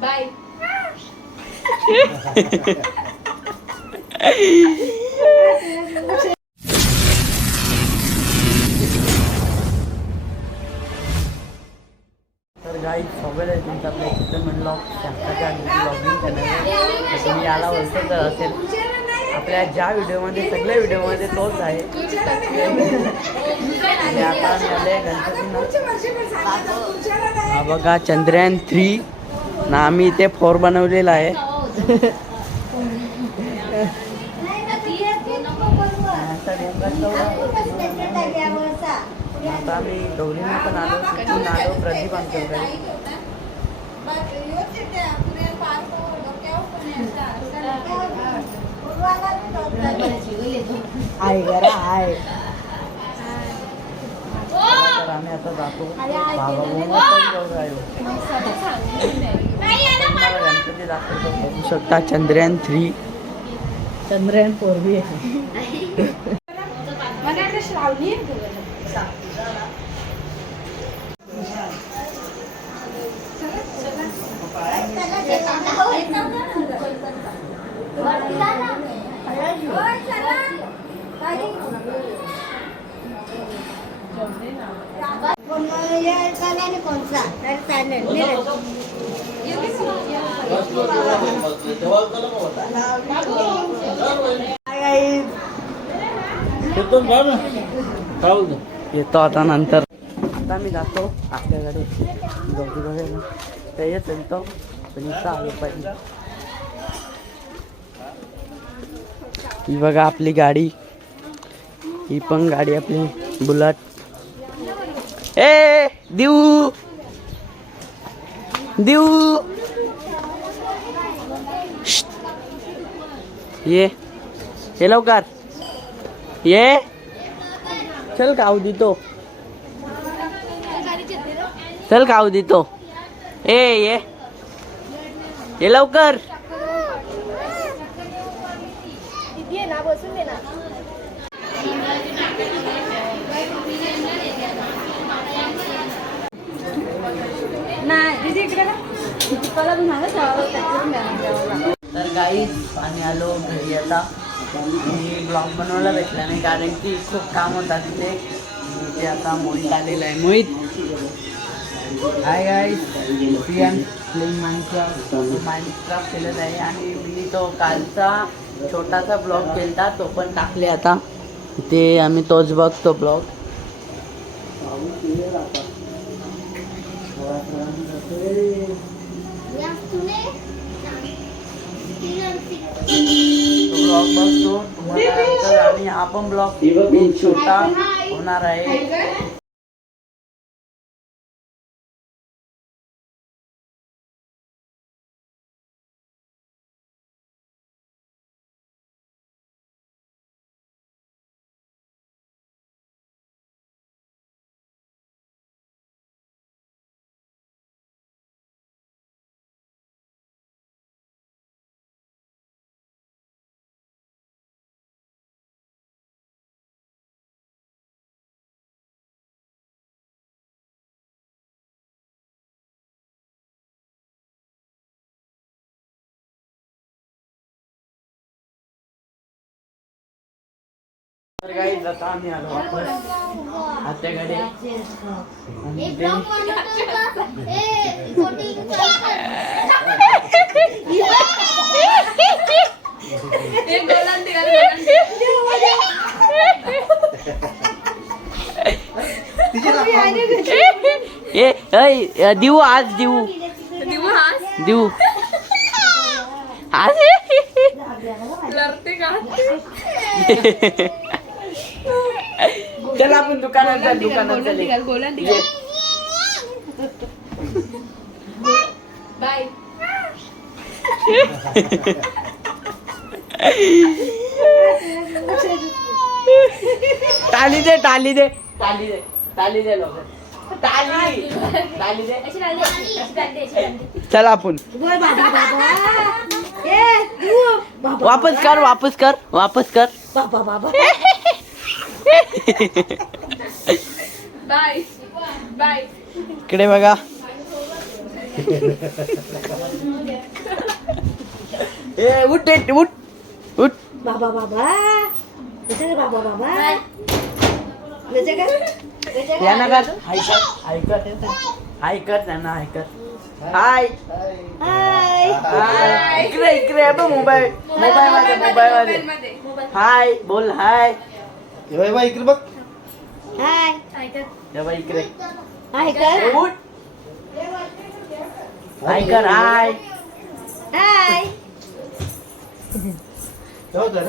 Bye. तर guys सगळं आहे तुमचं आपल्या चिकन म्हणलं त्याच्या ब्लॉगिंग चॅनल तुम्ही याला बोलतो तर असेल आपल्या ज्या व्हिडिओमध्ये सगळ्या व्हिडिओमध्ये तोच आहे. आणि आता आम्ही आले गणपतींना. हा बघा चंद्रयान 3 ना आम्ही इथे 4 बनवलेला आहे. आता आम्ही गौरीने पण आलो तिथून आलो प्रदीप आमच्याकडे. तर आम्ही आता जातो गणपती दाखवतो बघू शकता. चंद्रयान 3 चंद्रयान 4 भी आहे. श्रावणी येतो आता नंतर. आता मी जातो आपल्याकडे गौरी बघायला. ते येत तो पण इथं आलो पाहिजे. ही बघा आपली गाडी. ही पण गाडी आपली बुलेट. ए देऊ देऊ ये लवकर ये. चल खाऊ देतो. चल खाऊ देतो. ये लवकर. बसून दे ना. तर गाईस पाणी आलो घरी. आता मी ब्लॉग बनवायला भेटला नाही कारण की खूप काम होतात तिथे. आता मोहित आलेला आहे. Mohit hi guys. Playing Minecraft केलेला आहे आणि मी तो कालचा छोटासा ब्लॉग केला तो पण टाकले. आता ते आम्ही तोच बघतो ब्लॉग. ब्लॉग बघतो तुम्हाला आणि हा पण ब्लॉग छोटा होणार आहे. तर गाईस आता आम्ही आलो आत्याकडे. देऊ आज देऊ देऊ आज चल आपण दुकानात बाय. टाली दे टाली दे टाली दे टाली दे लोक टाली टाली दे. चल आपण वापस कर वापस कर वापस कर. Bye bye. इकडे बघा ए उठ उठ उठ उठ. बाबा बाबा बाबा बाबा यांना कर हाय कर त्यांना हाय कर. हाय हाय इकडे इकडे बघ मोबाईल मध्ये हाय बोल हाय. बाई इकडे बघ. हाय बाई इकडे हाय कर उठ. हाय कर हाय. हाय तर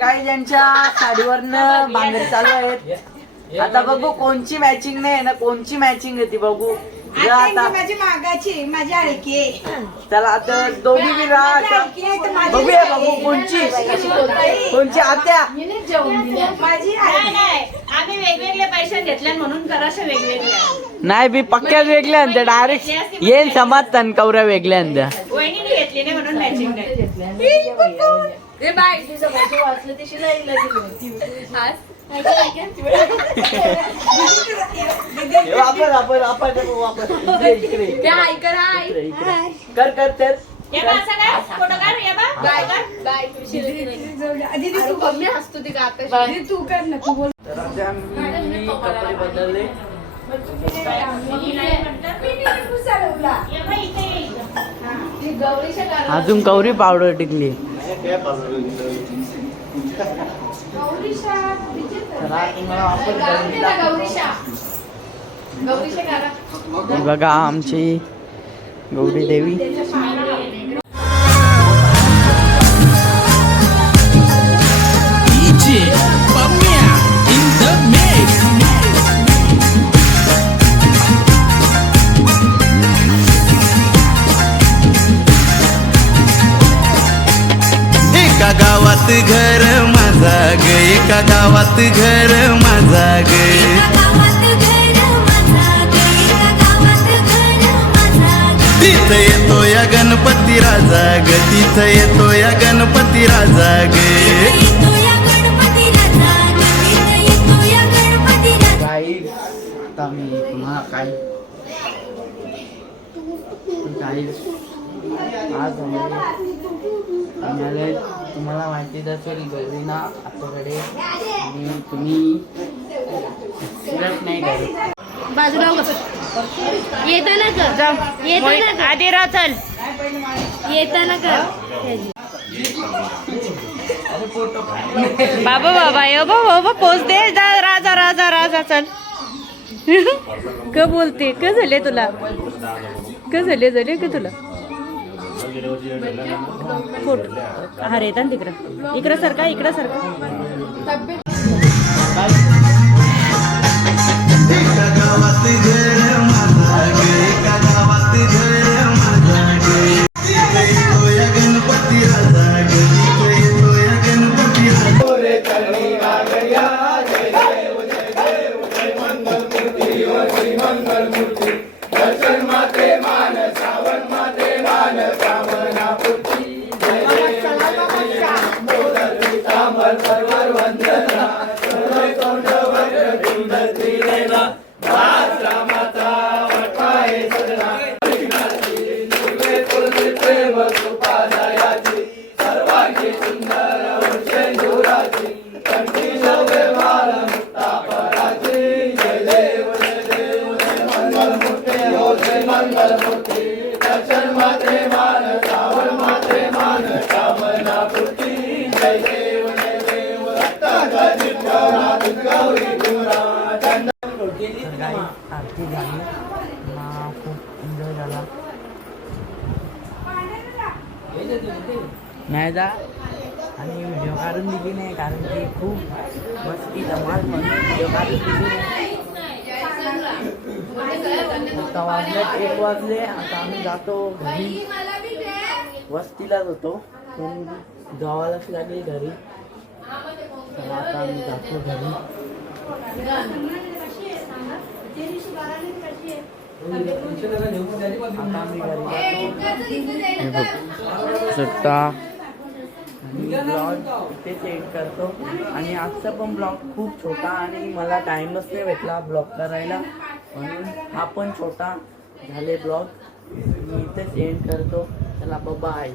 काही ज्यांच्या साडीवरनं बांगडी चालू आहेत. आता बघू कोणची मॅचिंग नाही ना कोणची मॅचिंग आहे ती बघू. आता माझी मागाची माझी आळकी चला आता दोघी बी राहा आता. बघूया बघू कोणची आत्या. माझी आम्ही वेगवेगळे पैसे घेतले म्हणून कराशे वेगवेगळे नाही बी पक्क्याच वेगळ्या त्या डायरेक्ट येईल समजतात कवऱ्या वेगळ्या त्या. वहिनीने घेतली नाही म्हणून मॅचिंग कर कर तर तू कर ना तू बोल. तर आता मी कपडे बदलले. अजून कवरी पावडर टिकली. ही बघा आमची गौरी देवी. एका गावात घर माझा ग एका गावात घर माझा ग तिथं येतो या गणपती राजा ग तिथं येतो या गणपती राजा ग. आता मी तुम्हाला काय आज आम्हाला तुम्हाला माहितीच असेल गौरीना आताकडे आणि तुम्ही फिरत नाही घरी. बाजूला येताना कर येताना आधी रा चल येताना कर बाबा बाबा यो बाबा पोच दे जा राजा राजा राजा चल. क बोलते क झाले तुला क झाले का तुला फोटो हा रे तिकडं इकडं सारखा इकडं सारखा. एका गावात घर माझा ग एका गावात घर माझा ग तिथं येतो या गणपती राजा ग तिथं येतो या गणपती राजा. आरती झाली खूप एन्जॉय झाला. नाही जा आणि व्हिडिओ काढून दिली नाही कारण की खूप मस्ती धमाल म्हणून व्हिडिओ काढून दिली नाही. आता वाजले 1 वाजले. आता आम्ही जातो घरी. वस्तीलाच होतो पण जावालाच लागली घरी. तर आता आम्ही जातो घरी. सुट्टा आणि ब्लॉग इथेच एंड करतो. आणि आजचा पण ब्लॉग खूप छोटा आणि मला टाईमच नाही भेटला ब्लॉग करायला म्हणून हा पण छोटा झाले ब्लॉग. मी इथेच एंड करतो. चला बाय.